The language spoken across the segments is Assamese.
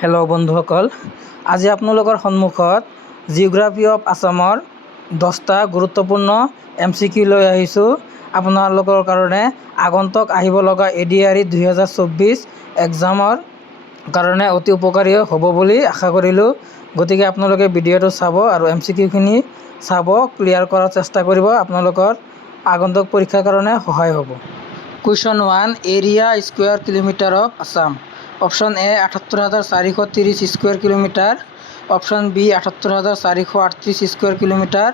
হেল্ল' বন্ধুসকল, আজি আপোনালোকৰ সন্মুখত জিঅ'গ্ৰাফী অফ আছামৰ 10টা গুৰুত্বপূৰ্ণ MCQ লৈ আহিছোঁ। আপোনালোকৰ কাৰণে আগন্তুক আহিব লগা ADRE 2024 এক্সামৰ কাৰণে অতি উপকাৰী হ'ব বুলি আশা কৰিলোঁ। গতিকে আপোনালোকে ভিডিঅ'টো চাব আৰু MCQখিনি চাব, ক্লিয়াৰ কৰাৰ চেষ্টা কৰিব। আপোনালোকৰ আগন্তুক পৰীক্ষাৰ কাৰণে সহায় হ'ব। Question 1, area square kilometre of Assam. Option A ৭৮,৪৩০ স্কুৱেৰ কিলোমিটাৰ, অপশ্যন বি ৭৮,৪৩৮ স্কুৱেৰ কিলোমিটাৰ,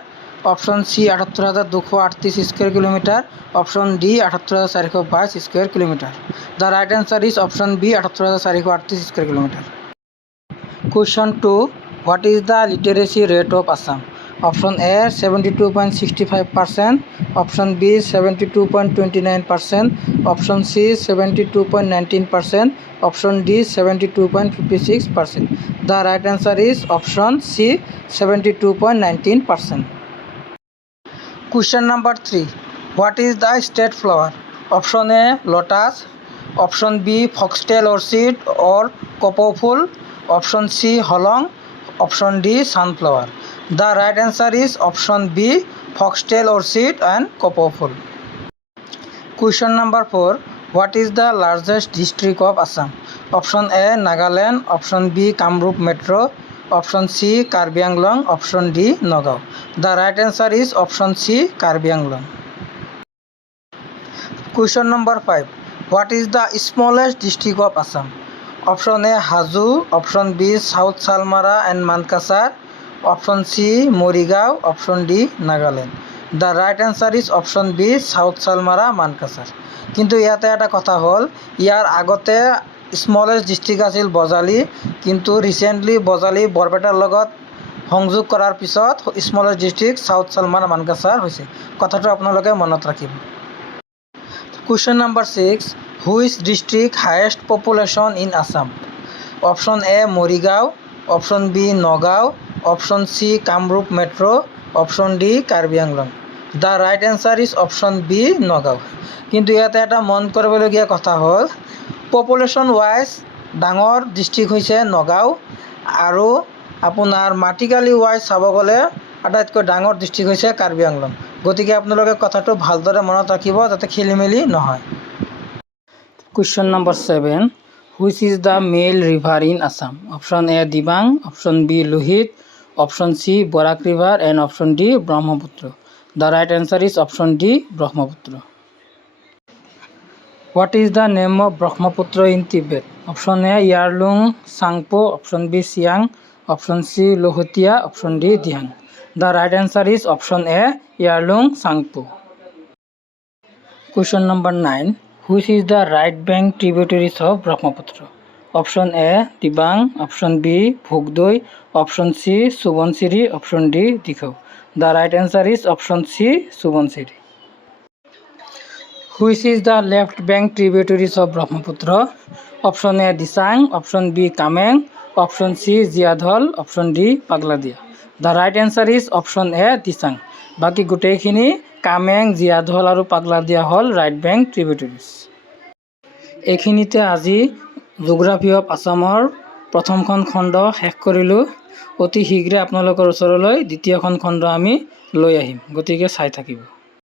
অপশ্যন চি ৭৮,২৩৮ স্কুৱেৰ কিলোমিটাৰ, অপশ্যন ডি ৭৮,৪২২ square kilometre. The right answer is option B ৭৮,৪৩৮ square kilometre. Question 2, what is the literacy rate of Assam? Option A 72.65%, option B 72.29%, option C 72.19%, option D 72.56%. The right answer is option C 72.19%. Question number 3, what is the state flower? Option A lotus, option B foxtail orchid or kopo full, option C holong, option D sunflower. The right answer is option B foxtail orchid and kopo full. Question number 4, what is the largest district of Assam? Option A Nagaland, option B Kamrup Metro, option C Karbi Anglong, option D Nagaon. The right answer is option C Karbi Anglong. Question number 5, what is the smallest district of Assam? Option A Hazu, option B South Salmara and Mankasar, option C Morigao, option D Nagaland. The right answer is option B South Salmara Mankasar. কিন্তু ইয়াতে এটা কথা হ'ল, ইয়াৰ আগতে স্মলেষ্ট ডিষ্ট্ৰিক্ট আছিল বজালী, কিন্তু ৰিচেণ্টলি বজালী বৰপেটাৰ লগত সংযোগ কৰাৰ পিছত smallest district south Salmara Mankachar হৈছে। কথাটো আপোনালোকে মনত ৰাখিব। Question number 6, which district highest population in Assam? Option A Morigaon, option B Nagaon, option C Kamrup metro', option D Karbi Anglong. The right answer is option B Nagaon. কিন্তু ইয়াতে এটা মন কৰিবলগীয়া কথা হ'ল, পপুলেশ্যন ৱাইজ ডাঙৰ ডিষ্ট্ৰিক্ট হৈছে নগাঁও, আৰু আপোনাৰ মাটিকালি ৱাইজ চাব গ'লে আটাইতকৈ ডাঙৰ ডিষ্ট্ৰিক্ট হৈছে কাৰ্বি আংলং। গতিকে আপোনালোকে কথাটো ভালদৰে মনত ৰাখিব যাতে খেলি মেলি নহয়। Question number 7, which is the main river in Assam? Option A Dibang, option B Lohit, option C Barak river and option D Brahmaputra. The right answer is option D Brahmaputra. What is the name of Brahmaputra in Tibet? Option A Yarlung Tsangpo, option B Siang, option C Lohitiya, option D Dihang. The right answer is option A Yarlung Tsangpo. Question number 9, which is the right bank tributaries of Brahmaputra? Option A Dibang, option B Bhogdoi, option C Subansiri, option D Dikhow. The right answer is option C Subansiri. Which is the left bank tributaries of Brahmaputra? Option A Dishang, option B Kameng, option C Jiadhal, option D Pagladiya. The right answer is option A Dishang. বাকী গোটেইখিনি কামেং, জীয়াঢল আৰু পাগলাদিয়া হ'ল ৰাইট বেংক ট্ৰিবিউটাৰিজ। এইখিনিতে আজি জিঅ'গ্ৰাফী অফ আছামৰ প্ৰথমখন খণ্ড শেষ কৰিলোঁ। অতি শীঘ্ৰে আপোনালোকৰ ওচৰলৈ দ্বিতীয়খন খণ্ড আমি লৈ আহিম, গতিকে চাই থাকিব।